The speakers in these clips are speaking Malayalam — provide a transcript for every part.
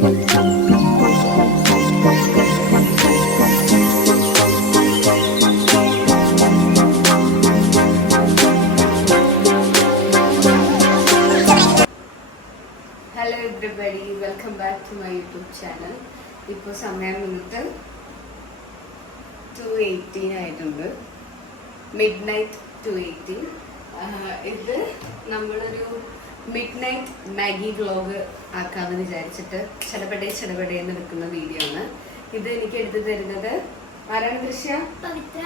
Hello everybody, welcome back to my YouTube channel. ഇപ്പോൾ സമയം വന്നിട്ട് 2:18 ആയിട്ടുണ്ട്. Midnight 2:18. ഇത് നമ്മളൊരു മിഡ് നൈറ്റ് മാഗി വ്ലോഗ് ആക്കാമെന്ന് വിചാരിച്ചിട്ട് ചെടപടേന്ന് എടുക്കുന്ന വീഡിയോ ആണ്. ഇത് എനിക്ക് എടുത്തു തരുന്നത് ആരാണ്? ദൃശ്യ, പവിത്ര,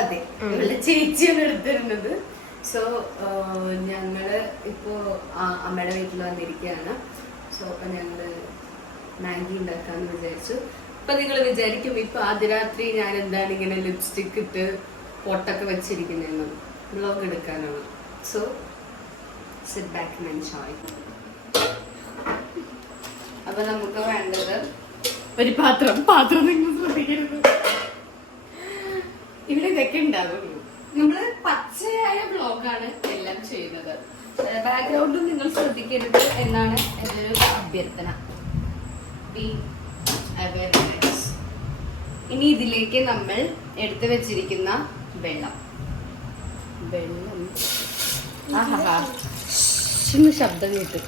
അതെ, ഇവളുടെ ചേച്ചിയാണ് എടുത്തിരുന്നത്. സോ ഞങ്ങള് ഇപ്പോ അമ്മയുടെ വീട്ടിൽ വന്നിരിക്കുകയാണ്. സോ അപ്പൊ ഞങ്ങള് മാഗി ഉണ്ടാക്കാന്ന് വിചാരിച്ചു. അപ്പൊ നിങ്ങൾ വിചാരിക്കും ഇപ്പൊ ആദ്യരാത്രി ഞാൻ എന്താണ് ഇങ്ങനെ ലിപ്സ്റ്റിക് ഇട്ട് പൊട്ടൊക്കെ വെച്ചിരിക്കുന്നതെന്ന്. വ്ലോഗ് എടുക്കാനാണ്. So sit back and enjoy. അപ്പൊ നമുക്ക് വേണ്ടത് ഒരു പാത്രം നിങ്ങൾ ശ്രദ്ധിക്കരുത്, ഇവിടെ ഇതൊക്കെ ഉണ്ടാകുള്ളൂ. നമ്മള് പച്ചയായ വ്ലോഗാണ് എല്ലാം ചെയ്യുന്നത്. ബാക്ക്ഗ്രൗണ്ടും നിങ്ങൾ ശ്രദ്ധിക്കരുത് എന്നാണ് എൻ്റെ ഒരു അഭ്യർത്ഥന. ഇനി ഇതിലേക്ക് നമ്മൾ എടുത്തു വെച്ചിരിക്കുന്ന വെള്ളം ശബ്ദം കേട്ട്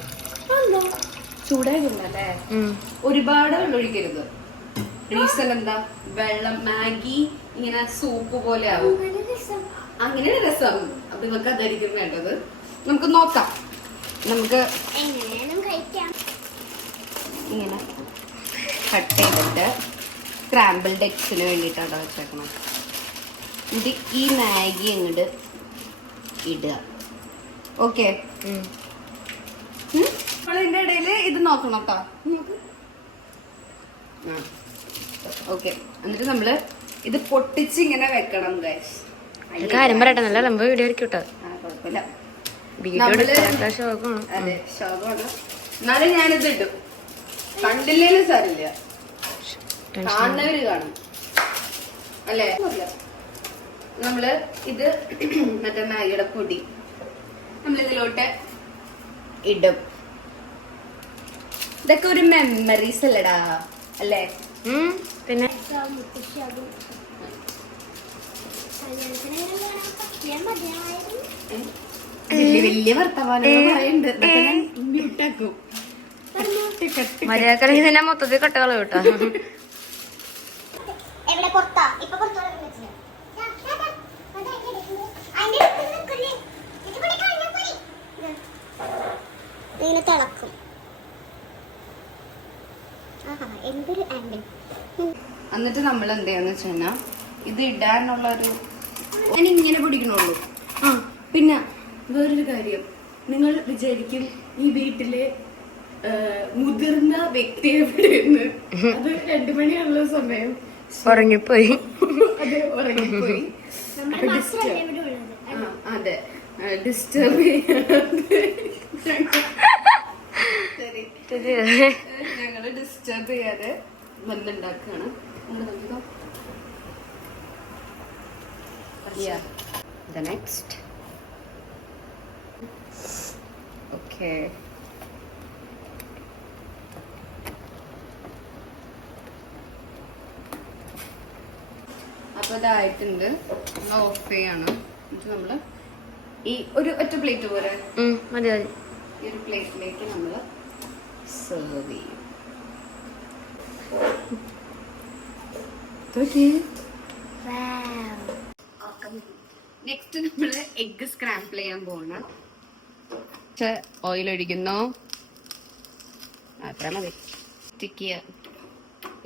ചൂടായതുണ്ടല്ലേ. ഒരുപാട് വെള്ളം ഒഴിക്കരുത്. റീസൺ എന്താ? വെള്ളം മാഗി ഇങ്ങനെ സൂപ്പ് പോലെ ആവും. അങ്ങനെ രസം. അപ്പൊ ഇവർക്ക് അതായിരിക്കും വേണ്ടത്. നമുക്ക് നോക്കാം. നമുക്ക് ഇങ്ങനെ കട്ട് ചെയ്തിട്ട് സ്ക്രാമ്പിൾഡ് എഗ്സിന് വേണ്ടിയിട്ടാണ് വെച്ചേക്കണം. ഇത് ഈ മാഗി അങ്ങോട്ട് ഇടുക. ഓക്കെ, ഇതിന്റെ ഇടയില് ഇത് നോക്കണം കേട്ടോ. ഓക്കെ, എന്നിട്ട് നമ്മള് ഇത് പൊട്ടിച്ച് ഇങ്ങനെ വെക്കണം ഗൈസ്. കാര്യം പറയട്ടെ, നല്ല ലംബ വീഡിയോ ആയിരിക്കും. അതെ, ശോകമാണ്. എന്നാലും ഞാനിത് ഇടും. കണ്ടില്ലേലും സാരില്ല, കാണുന്നവര് കാണും അല്ലേ. നമ്മള് ഇത് മറ്റേ മാഗിയുടെ പൊടി നമ്മളിതിലോട്ട് ഇടും. ഇതൊക്കെ ഒരു മെമ്മറീസ് അല്ലടാ, അല്ലേ? പിന്നെ വലിയ വർത്തമാനം മര്യാദ തന്നെ മൊത്തത്തിൽ കട്ടകളോ കേട്ടോ. തിളക്കും. എന്നിട്ട് നമ്മൾ എന്ത് ചെയ്യാന്ന് വെച്ച് കഴിഞ്ഞാൽ ഇത് ഇടാനുള്ള ഒരു ഞാൻ ഇങ്ങനെ പിടിക്കണുള്ളൂ. പിന്നെ വേറൊരു കാര്യം, നിങ്ങൾ വിചാരിക്കും ഈ വീട്ടിലെ മുതിർന്ന വ്യക്തി എവിടെയെന്ന്. അത് 2 മണിയാണല്ലോ സമയം. ഉറങ്ങിപ്പോയി. അതെ, ഉറങ്ങിപ്പോയി. അതെ, ഡിസ്റ്റർബ് ഞങ്ങള് ഡിസ്റ്റർബ് ചെയ്യാതെ വന്നുണ്ടാക്കുകയാണ്. The next. Okay. അപ്പൊ ഇതായിട്ടുണ്ട്. നമ്മൾ ഓഫ് ചെയ്യാണ്. എന്നിട്ട് നമ്മള് ഈ ഒരു ഒറ്റ പ്ലേറ്റ് പോലെ മതി മതി ഈ ഒരു പ്ലേറ്റിലേക്ക് നമ്മള് സെർവ് ചെയ്യും. നെക്സ്റ്റ് നമ്മള് എഗ് സ്ക്രാമ്പിൾ ചെയ്യാൻ പോകണം. ഓയിൽ ഒഴിക്കുന്നു. അത്ര മതി. സ്റ്റിക്ക്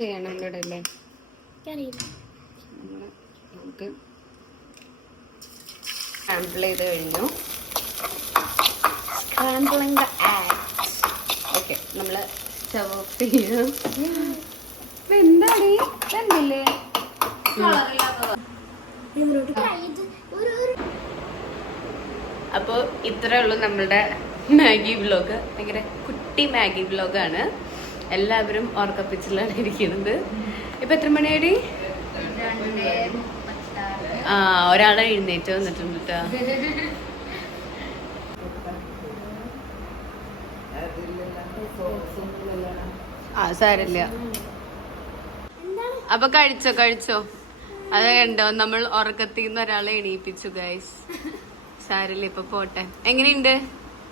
ചെയ്യണം ഇടല്ലേ. നമുക്ക് സ്ക്രാമ്പിൾ ചെയ്ത് കഴിഞ്ഞു. സ്ക്രാമ്പിളിംഗ് ഓക്കെ, നമ്മള് സ്റ്റവ് ഓഫ് ചെയ്യും. എന്താണീ കണ്ടില്ലേ? അപ്പോൾ ഇത്രേ ഉള്ളൂ നമ്മളുടെ മാഗി വ്ലോഗ്. ഭയങ്കര കുട്ടി മാഗി വ്ലോഗാണ്. എല്ലാവരും ഓർക്കപ്പിച്ചിലാണ് ഇരിക്കുന്നത്. ഇപ്പൊ എത്ര മണിയായി? ഒരാളെ എഴുന്നേറ്റ് വന്നിട്ടുണ്ട് കേട്ടോ. ആ സാരല്ല. അപ്പൊ കഴിച്ചോ അത് കണ്ടോ, നമ്മൾ ഉറക്കത്തിന്ന് ഒരാളെ എണീപ്പിച്ചു ഗൈസ്. സാരല്ല, ഇപ്പൊ പോട്ടെ. എങ്ങനെയുണ്ട്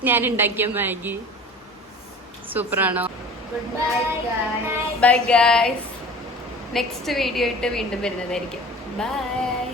ഞാൻ ഉണ്ടാക്കിയ മാഗി? സൂപ്പറാണോ? Bye guys. നെക്സ്റ്റ് വീഡിയോ ആയിട്ട് വീണ്ടും വരുന്നതായിരിക്കും. ബൈ.